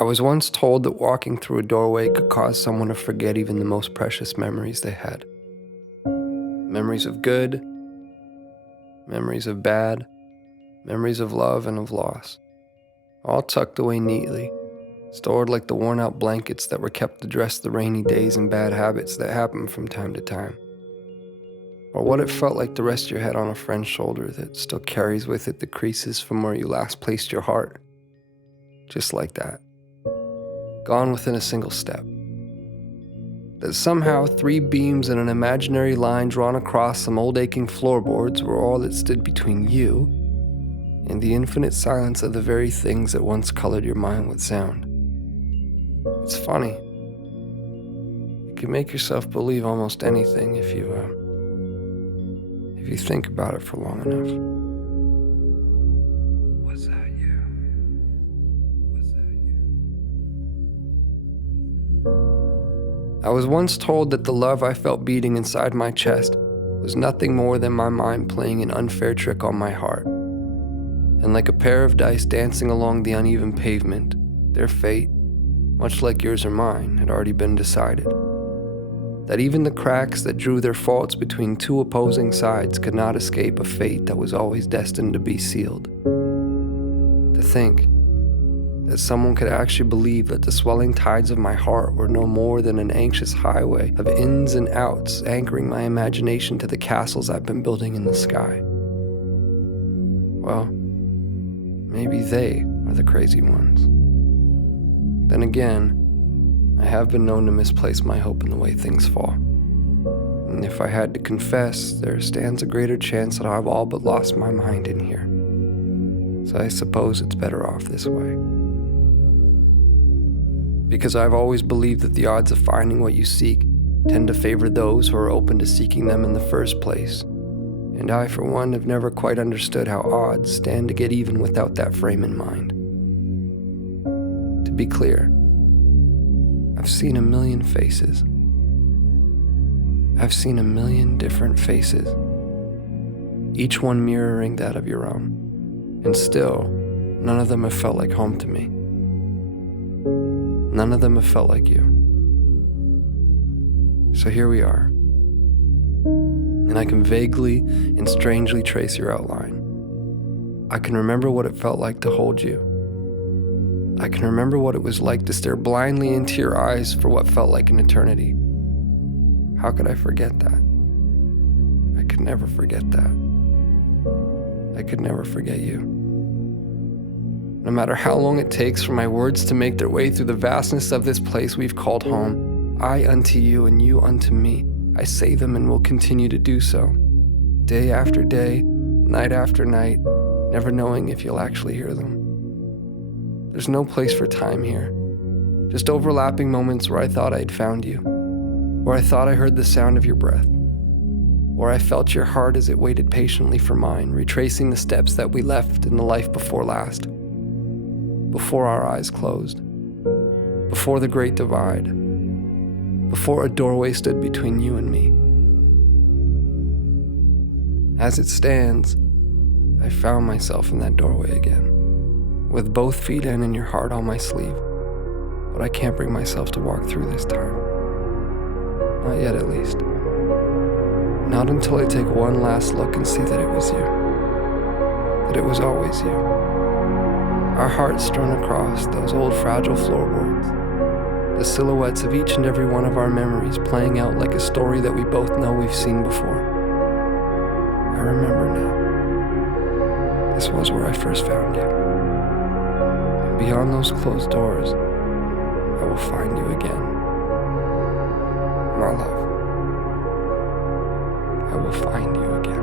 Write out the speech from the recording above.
I was once told that walking through a doorway could cause someone to forget even the most precious memories they had. Memories of good, memories of bad, memories of love and of loss, all tucked away neatly, stored like the worn-out blankets that were kept to dress the rainy days and bad habits that happen from time to time. Or what it felt like to rest your head on a friend's shoulder that still carries with it the creases from where you last placed your heart. Just like that. Gone within a single step. That somehow 3 beams and an imaginary line drawn across some old aching floorboards were all that stood between you and the infinite silence of the very things that once colored your mind with sound. It's funny. You can make yourself believe almost anything if you think about it for long enough. Was that you? Was that you? I was once told that the love I felt beating inside my chest was nothing more than my mind playing an unfair trick on my heart. And like a pair of dice dancing along the uneven pavement, their fate, much like yours or mine, had already been decided. That even the cracks that drew their faults between 2 opposing sides could not escape a fate that was always destined to be sealed. To think that someone could actually believe that the swelling tides of my heart were no more than an anxious highway of ins and outs anchoring my imagination to the castles I've been building in the sky. Well, maybe they are the crazy ones. Then again, I have been known to misplace my hope in the way things fall. And if I had to confess, there stands a greater chance that I've all but lost my mind in here. So I suppose it's better off this way. Because I've always believed that the odds of finding what you seek tend to favor those who are open to seeking them in the first place. And I, for one, have never quite understood how odds stand to get even without that frame in mind. To be clear, I've seen a million faces. I've seen a million different faces, each one mirroring that of your own. And still, none of them have felt like home to me. None of them have felt like you. So here we are. And I can vaguely and strangely trace your outline. I can remember what it felt like to hold you. I can remember what it was like to stare blindly into your eyes for what felt like an eternity. How could I forget that? I could never forget that. I could never forget you. No matter how long it takes for my words to make their way through the vastness of this place we've called home, I unto you and you unto me, I say them and will continue to do so. Day after day, night after night, never knowing if you'll actually hear them. There's no place for time here. Just overlapping moments where I thought I'd found you, where I thought I heard the sound of your breath, where I felt your heart as it waited patiently for mine, retracing the steps that we left in the life before last, before our eyes closed, before the great divide, before a doorway stood between you and me. As it stands, I found myself in that doorway again, with both feet in and your heart on my sleeve, but I can't bring myself to walk through this time. Not yet, at least. Not until I take one last look and see that it was you. That it was always you. Our hearts strewn across those old fragile floorboards. The silhouettes of each and every one of our memories playing out like a story that we both know we've seen before. I remember now. This was where I first found you. And beyond those closed doors, I will find you again. My love. I will find you again.